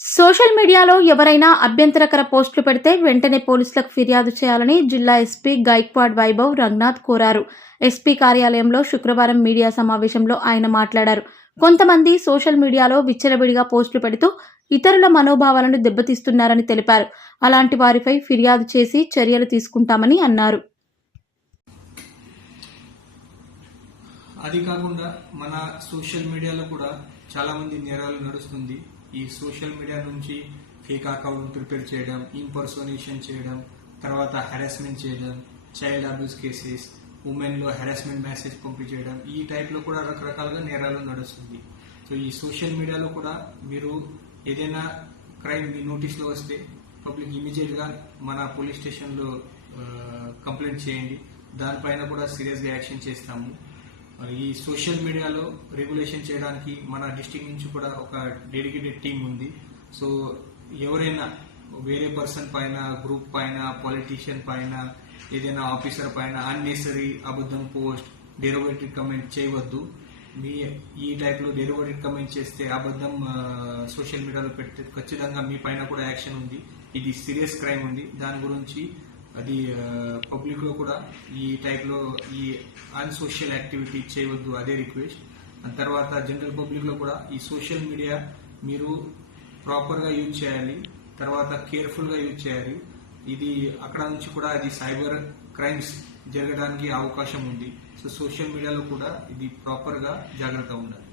Social మీడియాలో ఎవరైనా అభ్యంతరకర పోస్టులు పెడితే వెంటనే పోలీసులకు ఫిర్యాదు చేయాలని జిల్లా ఎస్పీ గైక్వాడ్ వైభవ్ రంగనాథ్ కోరారు. ఎస్పీ కార్యాలయంలో శుక్రవారం మీడియా సమావేశంలో ఆయన మాట్లాడారు. కొంతమంది సోషల్ మీడియాలో విచ్చలవిడిగా పోస్టులు పెడుతూ ఇతరుల మనోభావాలను దెబ్బతీస్తున్నారని తెలిపారు. అలాంటి వారిపై ఫిర్యాదు చేసి చర్యలు తీసుకుంటామని అన్నారు. అది కాకుండా మన సోషల్ మీడియాలో కూడా చాలా మంది నేరాలు నడుస్తుంది. ఈ సోషల్ మీడియా నుంచి ఫేక్ అకౌంట్ ప్రిపేర్ చేయడం, ఇంపర్సోనేషన్ చేయడం, తర్వాత హెరాస్మెంట్ చేయడం, చైల్డ్ అబ్యూస్ కేసెస్, ఉమెన్ లో హెరాస్మెంట్ మెసేజ్ పంపించేయడం, ఈ టైప్ లో కూడా రకరకాలుగా నేరాలు నడుస్తుంది. సో ఈ సోషల్ మీడియాలో కూడా మీరు ఏదైనా క్రైమ్ మీ నోటీస్ లో వస్తే పబ్లిక్ ఇమీడియట్ గా మన పోలీస్ స్టేషన్ లో కంప్లైంట్ చేయండి. దానిపైన కూడా సీరియస్ గా యాక్షన్ చేస్తాము. ఈ సోషల్ మీడియాలో రెగ్యులేషన్ చేయడానికి మన డిస్ట్రిక్ట్ నుంచి కూడా ఒక డెడికేటెడ్ టీం ఉంది. సో ఎవరైనా వేరే పర్సన్ పైన, గ్రూప్ పైన, పొలిటీషియన్ పైన, ఏదైనా ఆఫీసర్ పైన అన్నెసరీ అబద్ధం పోస్ట్, డెరివేటెడ్ కమెంట్ చేయవద్దు. మీ ఈ టైప్ లో డెరివేటెడ్ కమెంట్ చేస్తే అబద్ధం సోషల్ మీడియాలో పెడితే ఖచ్చితంగా మీ పైన కూడా యాక్షన్ ఉంది. ఇది సీరియస్ క్రైమ్ ఉంది. దాని గురించి అది పబ్లిక్ లో కూడా ఈ టైప్ లో ఈ అన్సోషల్ యాక్టివిటీ చేయవద్దు, అదే రిక్వెస్ట్. తర్వాత జనరల్ పబ్లిక్ లో కూడా ఈ సోషల్ మీడియా మీరు ప్రాపర్ గా యూజ్ చేయాలి, తర్వాత కేర్ఫుల్ గా యూజ్ చేయాలి. ఇది అక్కడ నుంచి కూడా అది సైబర్ క్రైమ్స్ జరగడానికి అవకాశం ఉంది. సో సోషల్ మీడియాలో కూడా ఇది ప్రాపర్ గా జాగ్రత్త ఉండాలి.